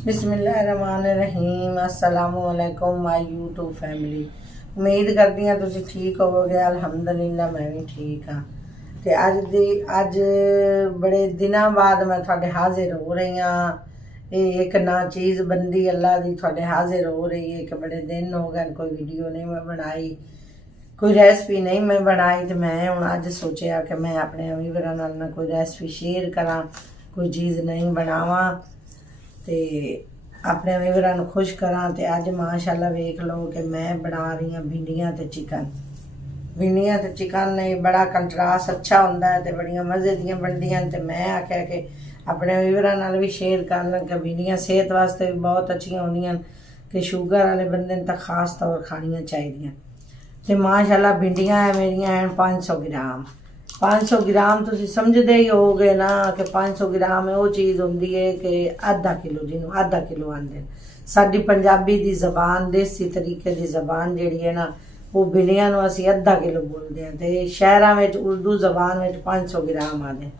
बिस्मिल्लाहिर्रहमानिर्रहीम अस्सलामुअलैकुम my YouTube family. उम्मीद करती हाँ तुसीं ठीक होवोगे। अल्हम्दुलिल्लाह मैं भी ठीक हाँ। तो अज बड़े दिनों बाद मैं थोड़े हाजिर हो रही हाँ। एक ना चीज़ बनती अल्लाह दी थोड़े हाजिर हो रही है कि बड़े दिन हो गए कोई वीडियो नहीं मैं बनाई, कोई रेसिपी नहीं मैं बनाई। तो मैं हूँ अज सोचा कि मैं अपने व्यूअरां नाल कोई रेसिपी शेयर करा, कोई चीज़ नहीं बनावा ते अपने व्यूअरां नूं खुश करा। ते अज माशाअल्लाह वेख लो कि मैं बना रही हाँ भिंडियां ते चिकन। भिंडियां ते चिकन ने बड़ा कंट्रास्ट अच्छा होंदा है ते बड़ियां मज़े दियां बनदियां। ते मैं आख्या कि अपने व्यूअरां नाल भी शेयर करन कि भिंडियां सेहत वास्ते भी बहुत अच्छियां होंदियां कि शुगर वाले बंदे ने तां खास तौर खानियां चाहिदियां। ते माशाअल्लाह भिंडियां है मेरियां हैं 500 ग्राम। 500 ग्राम तुसीं समझदे ही होगे ना कि 500 ग्राम वो चीज़ होंदी है कि आधा किलो, जिन्हों आधा किलो आंदे। साडी पंजाबी दी जबान देसी तरीके दी जबान जिहड़ी है ना वो भिंडियां नूं असीं आधा किलो बोलते हैं। तो शहरां विच उर्दू जबान में 500 ग्राम आते।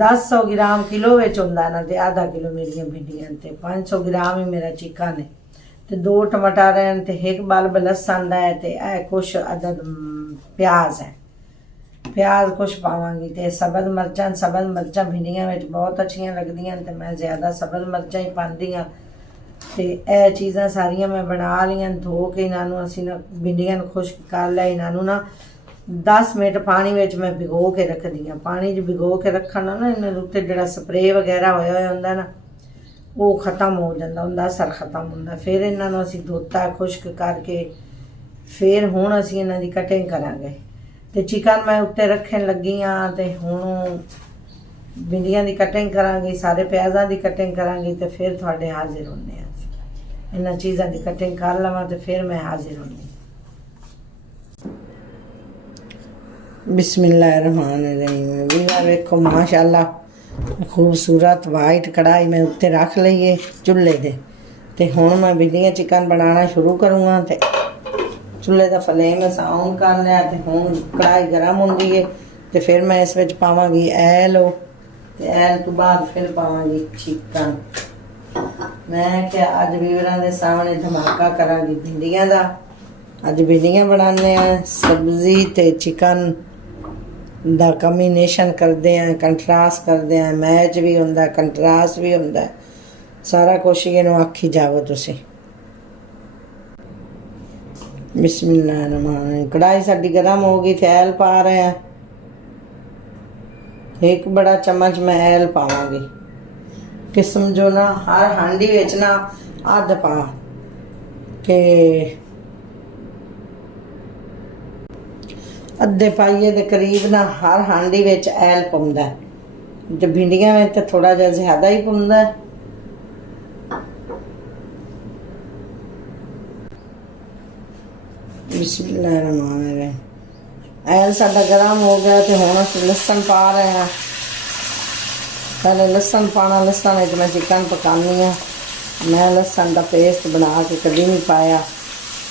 10 ग्राम किलो विच हुंदा ना, तो आधा किलो मेरियां भिंडियां ते 500 ग्राम ही मेरा चिकन है। तो 2 टमाटर हैं तो 1 बल्ब लसन है तो कुछ अदद प्याज है। प्याज कुछ पावांगी तो सब्ज़ मिर्चां भिंडियां में बहुत अच्छियां लगदियां तो मैं ज़्यादा सब्ज़ मिर्चां ही पाती हाँ। तो यह चीज़ां सारियां मैं बना लियां। धो के इन्हों असीं ना भिंडियां खुश्क कर लिया। इन्हों ना 10 मिनट पानी में मैं भिगो के रख दी हाँ। पानी भिगो के रखना ना इन्हें उत्ते जिहड़ा स्प्रे वगैरह होया हुंदा ना वो ख़त्म हो जाता, उनका असर ख़त्म होंदा। फिर इन्हों असीं धोता खुश्क करके फिर हुण असीं इन्हां दी कटिंग करांगे। तो चिकन मैं उत्ते रखन लगी हाँ। तो हुण भिंडियां की कटिंग करांगी, सारे प्याज़ां की कटिंग करांगी तो फिर थोड़े हाजिर होने। इन्हां चीज़ां की कटिंग कर लवां तो फिर मैं हाजिर होनी। बिस्मिल्लाहिर्रहमानिर्रहीम। वीवर वेखो माशाअल्लाह खूबसूरत वाइट कढ़ाई मैं उत्ते रख ली है चुल्हे दे। ते हुण मैं भिंडियां चिकन बनाना शुरू करूँगा। तो चुल्हे का फ्लेम अस ऑन कर लिया। तो हुण कढ़ाई गर्म होंदी है तो फिर मैं इस विच पावांगी ऐल। तो ऐल तो बाद फिर पावांगी चिकन। मैं क्या अज व्यूअरां दे सामने धमाका करांगी भिंडियां दा। अज भिंडियां बनाने सब्जी ते चिकन दा कॉम्बिनेशन करते हैं, कंट्रास्ट करते हैं, मैच भी होंदा कंट्रास्ट भी होंदा, सारा कुछ इहनूं आखी जाओ तुसीं। बिस्मिल्लाहिर्रहमानिर्रहीम। कढ़ाई साडी गर्म हो गई तो ऐल पा रहे हैं। 1 बड़ा चम्मच मैं ऐल पावांगी कि समझो ना हर हांडी विच ना अध पा के अद्धे पाइए के करीब ना हर हांडी विच ऐल पाउंदा है। तो भिंडियां में तो थोड़ा जिहा ज़्यादा ही पाउंदा है। बिस्मिल्लाहिर्रहमानिर्रहीम। ऐल साडा गर्म हो गया तो हुण असीं लसन पा रहे हैं। पहले लसन पाना, लसन में मैं चिकन पकानी हाँ। मैं लसन का पेस्ट बना के कभी नहीं पाया।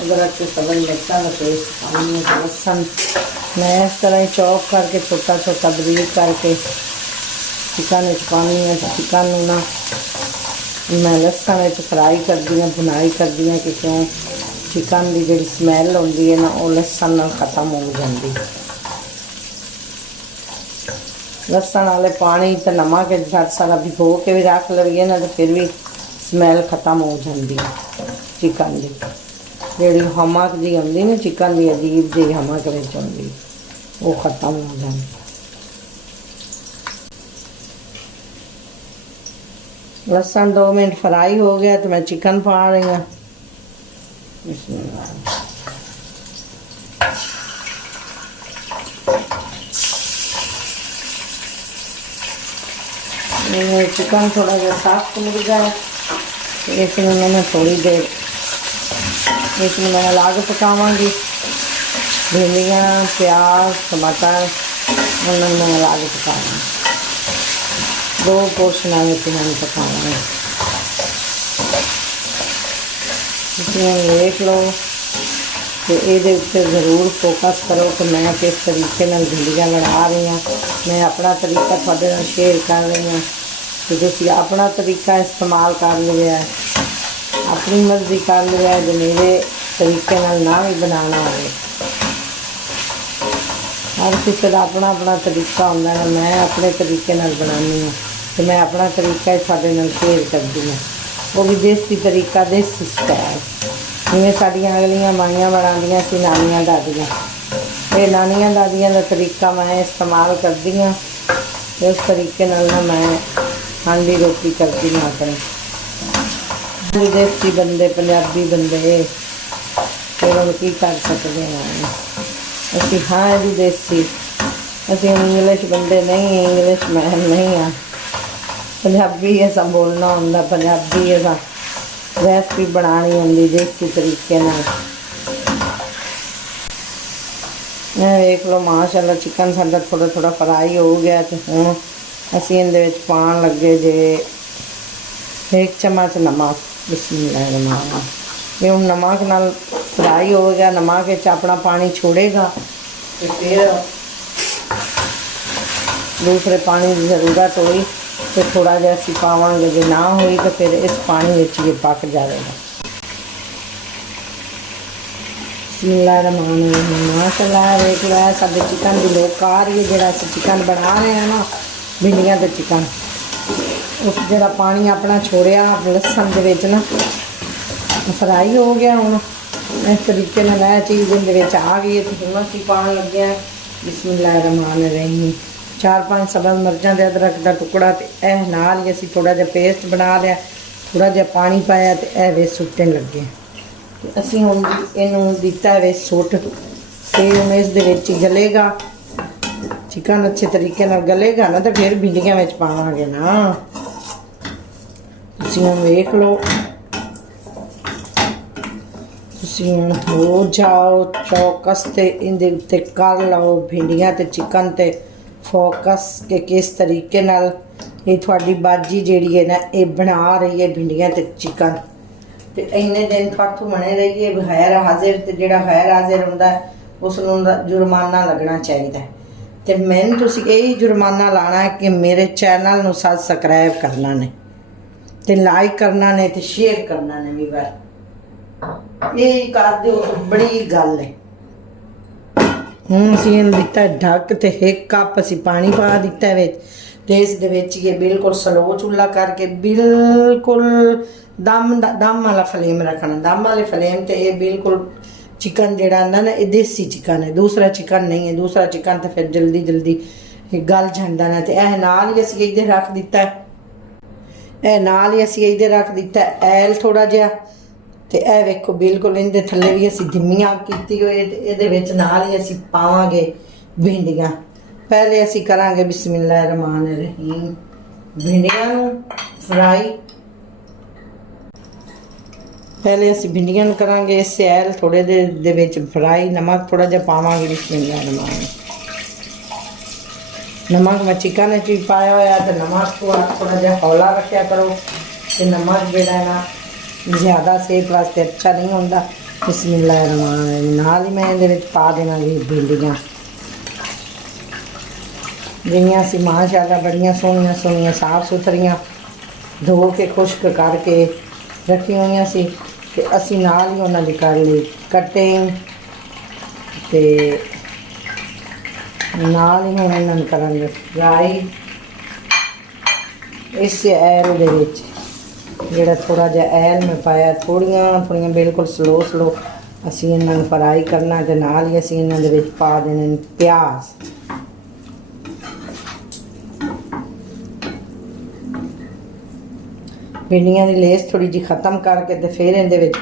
अदरक के सब्ज़ मिर्चां का पेस्ट पानी है। तो लसन मैं इस तरह ही चॉप करके छोटा छोटा बरीक करके चिकन में पानी है। तो चिकन ना मैं लसन में फ्राई कर दी हूँ, भुनाई कर दी हूँ कि क्यों चिकन की जी स्मैल होंदी है ना वो लसन नाल खत्म हो जाती। लसन वाले पानी तो नमक झट सारा भिगो के भी रख लईए ना तो फिर भी स्मैल खत्म हो जाती है चिकन की। जी हमक जी आती ना चिकन की अजीब जी हमक विच आती वो खत्म हो जाती। लसन 2 मिनट फ्राई हो गया तो मैं चिकन पा रही हूँ। चिकन थोड़ा जहा सॉफ्ट मुड़ गया तो इसमें मैं थोड़ी देर इसमें मैं अलग पकावांगी। भिंडियां प्याज टमाटर उन्हें मैं अलग पकावांगी। 2 पोर्शन में इन्हें पकावांगी। इसमें देख लो तो ये ज़रूर फोकस करो कि मैं किस तरीके नाल भिंडियां बना रही हाँ। मैं अपना तरीका थोड़े नाल शेयर कर रही हूँ। ਤੇ ਤੁਸੀਂ ਆਪਣਾ ਤਰੀਕਾ ਇਸਤੇਮਾਲ ਕਰ ਲਿਆ, ਆਪਣੀ ਮਰਜ਼ੀ ਕਰ ਲਿਆ, ਜੇ ਮੇਰੇ ਤਰੀਕੇ ਨਾਲ ਨਾ ਵੀ ਬਣਾਉਣਾ ਹੋਵੇ। हर किसी का अपना अपना तरीका होंदा है। मैं अपने तरीके नाल बनानी हूँ तो मैं अपना तरीका ही थोड़े नाल शेयर करती हूँ, वो भी देसी तरीका, देसी स्टाइल, जिवें साडियां अगलियां माइयां बनांदियां सी, नानियां दादियां। ये नानियां दादियां का तरीका मैं इस्तेमाल करती हूँ, उस तरीके नाल ना मैं हांडी रोटी करती हूँ अपनी। देसी बंदे, पंजाबी बंदे फिर हम की कर सकते हैं। असी हाँ जी देसी, असी इंग्लिश बंदे नहीं, इंग्लिश मैन नहीं हाँ। पंजाबी असा बोलना होंदा, पंजाबी असा रेसिपी बनानी होंदी देसी तरीके नाल। देख लो माशाअल्लाह चिकन साडा थोड़ा थोड़ा फ्राई हो गया, तो हुण असी इहदे विच पाउण लगे जे 1 चम्मच नमक। बिस्मिल्लाह। ये हम नमक नाल फ्राई हो गया, नमक विच अपना पानी छोड़ेगा तो फिर दूसरे पानी की ज़रूरत हुई तो थोड़ा जहा असी पावांगे, जो ना हुई तो फिर इस पानी विच ये पक जाएगा। बिस्मिल्लाहिर्रहमानिर्रहीम। माशाअल्लाह देख लो साडे चिकन की लोक आ रही है, जिहड़ा असी चिकन बना रहे हैं ना, भिंडियां ते चिकन, उस जिहड़ा पानी अपना छोड़िया लसन दे विच ना फ्राई हो गया। हुण इस तरीके नाल यह चीज़ इहदे विच आ गई है, तो हुण असी पाउण लगे हैं बिस्मिल्लाहिर्रहमानिर्रहीम 4-5 सब्ज़ मिर्चां ते अदरक का टुकड़ा, तो यह नाल ही असी थोड़ा जिहा पेस्ट बना लिया, थोड़ा जिहा पानी पाया, तो यह विच सुट्टण लगे। तो असी हुण इहनूं दिता विच सुट ते हुण इस दे विच गलेगा चिकन, अच्छे तरीके नाल गलेगा ना, तो फिर भिंडियां विच पावांगे ना। तुसीं हुण वेख लो, तुसीं हुण हो जाओ चौकस ते इहदे उत्ते कर लो भिंडियां ते चिकन ते फोकस के किस तरीके नाल ये थोड़ी बाजी जिहड़ी है ना ये बना रही है भिंडियां ते चिकन। तो इन्ने दिन फाथू बने रही है गैर हाजिर, तो जिहड़ा गैर हाजिर हुंदा उसनूं जुर्माना लगना चाहिए। तो मैंने तुसीं यही जुर्माना लाना है कि मेरे चैनल नूं सबसक्राइब करना ने, ते लाइक करना ने, ते शेयर करना ने। भी बार यही कर दो तो बड़ी गल है। हुण असीं इहनूं दिता ढक, ते 1 कप असीं पानी पा दिता विच, ते इस दे विच ये बिल्कुल स्लो चूल्हा करके बिल्कुल दम वाला फ्लेम रखना। दम वाले फ्लेम ते ये बिल्कुल चिकन जिहड़ा आंदा ना, ये देसी चिकन है, दूसरा चिकन नहीं है। दूसरा चिकन तो फिर जल्दी जल्दी गल जांदा ना। ते एह नाल ही असीं इहदे रख दिता, एह नाल ही असीं इहदे रख दिता ऐल थोड़ा जिहा, ते एह वेखो बिल्कुल इहदे थल्ले भी असीं धीमी अग कीती होई है, ते इहदे विच नाल ही असीं पावांगे भिंडियां। पहले असीं करांगे बिस्मिल्लाहिर्रहमानिर्रहीम भिंडियां नूं फ्राई। पहले असीं भिंडियां नूं करांगे इस ऐल थोड़े दे विच फ्राई, नमक थोड़ा जिहा पावांगे बिस्मिल्लाहिर्रहमानिर्रहीम। नमक मैं चिकन भी पाया होया, तो नमक को थोड़ा जिहा हौला रखा करो, तो नमक जिहड़ा है ना ज़्यादा सेहत वास्ते अच्छा नहीं होंदा। बिस्मिल्लाहिर्रहमानिर्रहीम नाल ही मैं इहदे विच पा देना भिंडियां, जिहड़ियां असीं माशाअल्लाह बड़ियां सोहणियां सोहणियां साफ सुथरियां धो के खुश्क करके रखी हुई सी, ते असीं नाल ही उन्हां दी कर लई कटिंग, ते नाल ही हुण इन्हां नूं करांगे फ्राई इस ऐल दे विच। जिहड़ा थोड़ा जिहा ऐल मैं पाया, थोड़ियां थोड़ियां बिल्कुल स्लो स्लो असीं इन्हां नूं फ्राई करना, ते नाल ही असीं इन्हां दे विच पा देने प्याज। भिंडियां की लेस थोड़ी जी खत्म करके तो फिर इहदे विच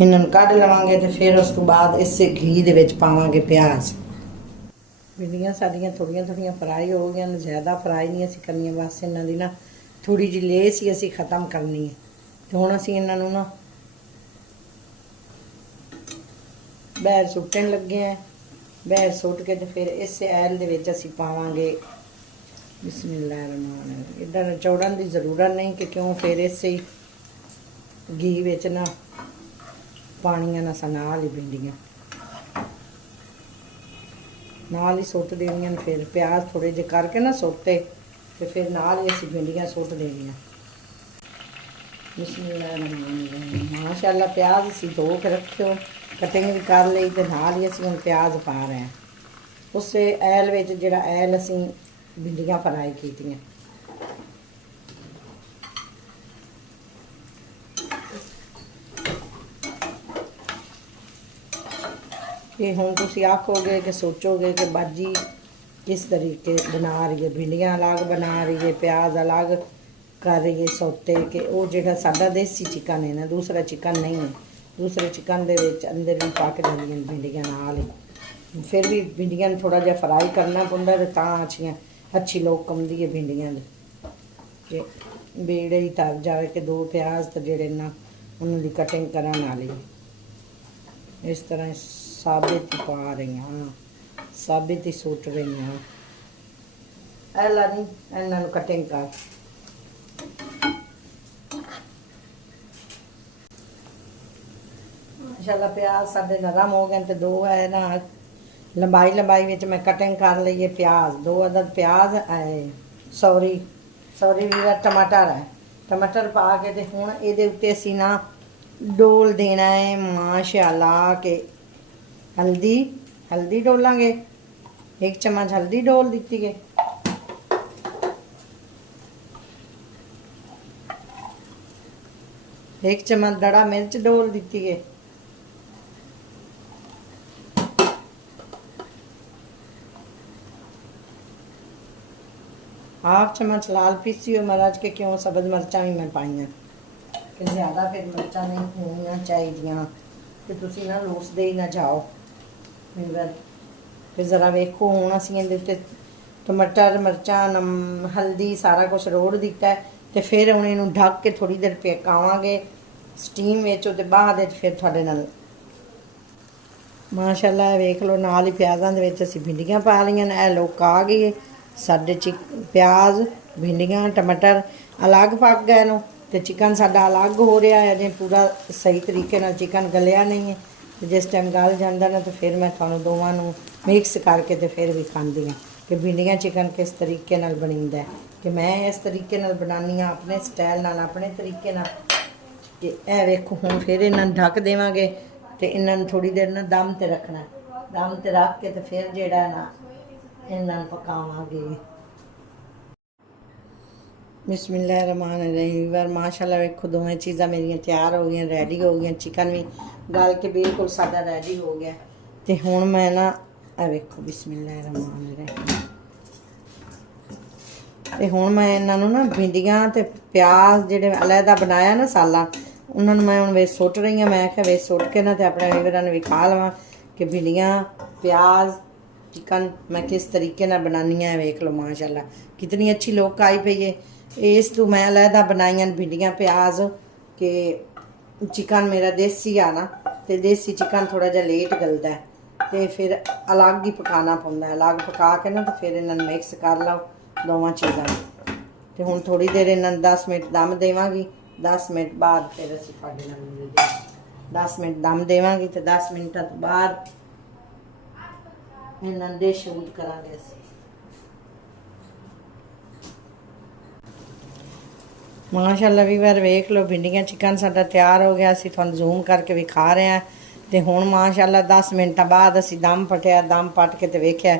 इन्हां नूं कढ लवांगे, तो फिर उस तो बाद इसे घी दे विच पावांगे प्याज। भिंडियां साडियां थोड़ियां थोड़ियां फ्राई हो गई, ज़्यादा फ्राई नहीं असीं करनी, बस इन्हां दी ना थोड़ी जी लेस ही असीं खत्म करनी है। तो हुण असीं इन्हां नूं ना बाहर सुट्टण लगे हैं। बाहर सुट के तो फिर इस ऐल दे विच असीं पावांगे बिस्मिल्लाहिर्रहमानिर्रहीम। इधर निचोड़न की ज़रूरत नहीं कि क्यों, फिर इसे घी विच ना पानियां ना नाल ही भिंडियां नाल ही सुट देनियां। फिर प्याज थोड़े जे करके ना सुट्टे, ਤੇ ਫਿਰ ਨਾਲ ਹੀ ਅਸੀਂ ਭਿੰਡੀਆਂ ਸੁੱਟ ਦੇਣੀਆਂ। बिस्मिल्लाह माशाअल्लाह प्याज असी धो के रखियो, कटिंग भी कर ली तो नाल ही असी प्याज पा रहे हैं। उस ऐल विच जिहड़ा ऐल असी भिंडियां फ्राई कीतियां। ये हुण तुसीं आखोगे कि सोचोगे कि बाजी किस तरीके बना रही है, भिंडियां अलग बना रही है, प्याज अलग कर रही है सोते के वो जो साडा देसी चिकन है ना, दूसरा चिकन नहीं है। दूसरे चिकन के अंदर भी पक जांदियां भिंडियां नाल ही। फिर भी भिंडियां थोड़ा जिहा फ्राई करना पौंदा ते तां अच्छी लोक आउंदी है भिंडियां दे। बेड़े ही तर जाए कि 2 प्याज तो जेड़े ना उन्हां दी कटिंग करा नाल ही इस तरह साबित ही पा रही हाँ, साबित ही सुट रही हाँ। ऐला नहीं इन्हां नूं कटिंग कर। माशाल्लाह प्याज साढ़े नरम हो गए तो 2 है ना लंबाई में मैं कटिंग कर ली है प्याज। 2 अदद प्याज है सॉरी भी टमाटर है। टमाटर पा के तो हुण इहदे उत्ते असीं ना डोल देना है माशाल्लाह के हल्दी डोलांगे। 1 चम्मच हल्दी डोल दी है। एक चम्मच दड़ा मिर्च डोल दी है। हाफ चम्मच लाल पीसी हुई मिर्च के क्यों सब्ज मिर्चा भी मैं पाई कि ज़्यादा फिर मिर्चा नहीं होनी चाहिए कि तुसी ना लूसदे ही ना जाओ। फिर ज़रा वेखो हुण असीं इहदे उत्ते टमाटर मिर्चा हल्दी सारा कुछ रोड़ दिता है तो फिर हुण इहनूं ढक के थोड़ी देर पकावांगे स्टीम विच ते बाद फिर तुहाडे नाल माशाअल्लाह वेख लो नाल ही प्याज़ां दे विच असीं भिंडियां पा लईआं ने। लोक आ गए साडे प्याज भिंडियां टमाटर अलग पक गए नूं ते चिकन साडा अलग हो रहा है। अजे पूरा सही तरीके नाल चिकन गलिया नहीं है। तो जिस टाइम गल जांदा ना तो फिर मैं तुहानूं दोवां नूं मिक्स करके तो फिर भी खांदी हाँ कि भिंडियां चिकन किस तरीके नाल बणींदा है। कि मैं इस तरीके नाल बनानी हाँ अपने स्टाइल नाल अपने तरीके नाल। कि ए वेखो हुण फिर इन्हां नूं ढक देवांगे तो इन्हां नूं थोड़ी देर ना दम ते रखना। दम ते रख के तो फिर जिहड़ा ना इन्हां नूं पकावांगे। बिस्मिल्लाहिर्रहमानिर्रहीम। माशाअल्लाह वेखो दोवें चीज़ां मेरियां तैयार हो गई रेडी हो गई। चिकन भी गल के बिल्कुल साडा रेडी हो गया। तो हुण मैं ना वेखो बिस्मिल्लाहिर्रहमानिर्रहीम तो हुण मैं इन्हां नूं ना भिंडियां ते प्याज जिहड़े अलहदा बनाया ना साला उन्हां नूं मैं हुण विच सुट रही हाँ। मैं आख्या विच सुट के ना तो अपने वीवरां नूं विखा लवां कि भिंडियां प्याज चिकन मैं किस तरीके नाल बनानी है। वेख लो माशाअल्लाह कितनी अच्छी लोक आई पई है। इस तू मैं अलहदा बनाइयां भिंडियां प्याज के चिकन मेरा देसी आ ना तो देसी चिकन थोड़ा जिहा लेट गलदा है तो फिर अलग ही पकाना पौंदा है। अलग पका के ना तो फिर इन्हां नूं मिक्स कर लो दोवां चीज़ां। तो हुण थोड़ी देर इन्हां नूं 10 मिनट दम देवांगी। 10 मिनट बाद फिर असीं तुहाडे नाल मिलदे हां। 10 मिनट दम देवांगी तो 10 मिनटां तो बाद इन्हां नूं डिश आउट करांगे असीं। माशाअल्लाह वीवर वेख लो भिंडियां चिकन साडा तैयार हो गया। असीं तुहानूं जूम करके विखा रहे हैं। तो हुण माशाअल्लाह 10 मिनटां बाद असीं दम पटिया। दम पट के तो वेख्या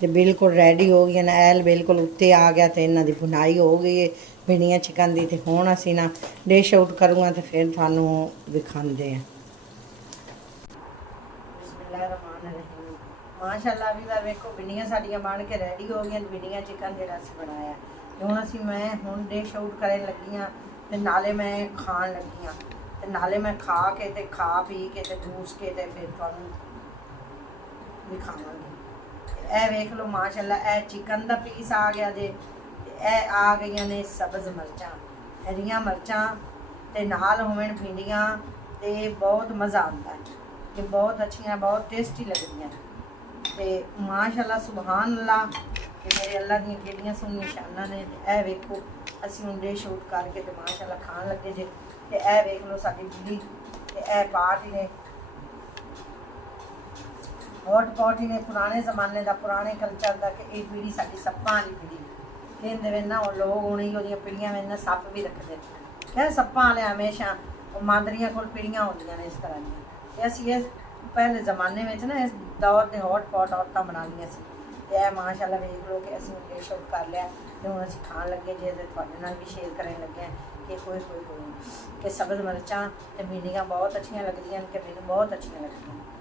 तो बिल्कुल रेडी हो गई। ऐल बिल्कुल उत्ते आ गया तो इन्हां दी बुनाई हो गई है भिंडियां चिकन दी। तो हुण असीं ना डिश आउट करूँगा तो फिर तुहानूं विखांदे हैं। माशाअल्लाह वीवर वेखो भिंडियां साडियां बन के रेडी हो गई। भिंडियां चिकन जिहड़ा असीं बनाया हुण असीं मैं हुण डिश आउट करन लगी हाँ ते नाले मैं खाण लगी हाँ ते नाले मैं खा के ते खा पी के ते जूस के ते फिर तुहानूं दिखावांगी। ए वेख लो माशाअल्लाह ए चिकन दा पीस आ गया जे ए आ गईयां ने सब्ज़ मिर्चां हरियां मिर्चां ते नाल होवन भिंडियां ते बहुत मज़ा आंदा है कि बहुत अच्छियां बहुत टेस्टी लगदियां ते माशाअल्लाह सुभान अल्लाह कि मेरे अल्लाह दी कितनियां सोहणियां शानां ने। ए वेखो असीं हुण डिश आउट करके ते माशाअल्लाह खाण लगे जे ते ए वेख लो साडी बुढ़ी ते ए पाट ने हॉट पॉट ही ने पुराने ज़माने का पुराने कल्चर का कि ये पीढ़ी साडी सप्पां वाली पीढ़ी ਕਹਿੰਦੇ ਵੇ ਨਾ ਉਹ ਲੋਕ ਹੁਣੀ ਉਹਦੀਆਂ ਪੀੜੀਆਂ ਵਿੱਚ ਨਾ ਸੱਪ ਵੀ ਰੱਖਦੇ ਕਹਿੰਦੇ ਸੱਪਾਂ ਵਾਲੇ ਹਮੇਸ਼ਾ ਉਹ ਮਾਂਦਰੀਆਂ ਕੋਲ ਪੀੜੀਆਂ ਹੁੰਦੀਆਂ ਨੇ ਇਸ ਤਰ੍ਹਾਂ ਦੀਆਂ ਤੇ ਅਸੀਂ ਇਸ ਪਹਿਲੇ ਜ਼ਮਾਨੇ ਵਿੱਚ ਨਾ ਇਸ ਦੌਰ ਦੇ ਹੌਟ ਪੌਟ ਔਰਤਾਂ ਬਣਾਉਂਦੀਆਂ ਸੀ ਤੇ ਇਹ ਮਾਸ਼ਾਅੱਲਾ ਵੇਖ ਲਓ ਕਿ ਅਸੀਂ ਡਿਸ਼ ਆਊਟ ਕਰ ਲਿਆ ਤੇ ਹੁਣ ਅਸੀਂ ਖਾਣ ਲੱਗੇ ਜੇ ਤੇ ਤੁਹਾਡੇ ਨਾਲ ਵੀ ਸ਼ੇਅਰ ਕਰਨ ਲੱਗੇ ਹਾਂ ਕਿ ਕੋਈ ਕਿ ਸਬਜ਼ ਮਿਰਚਾਂ ਤੇ ਮੀਨੀਆਂ ਬਹੁਤ ਅੱਛੀਆਂ ਲੱਗਦੀਆਂ ਨੇ ਕਿ ਮੈਨੂੰ ਬਹੁਤ ਅੱਛੀਆਂ ਲੱਗਦੀਆਂ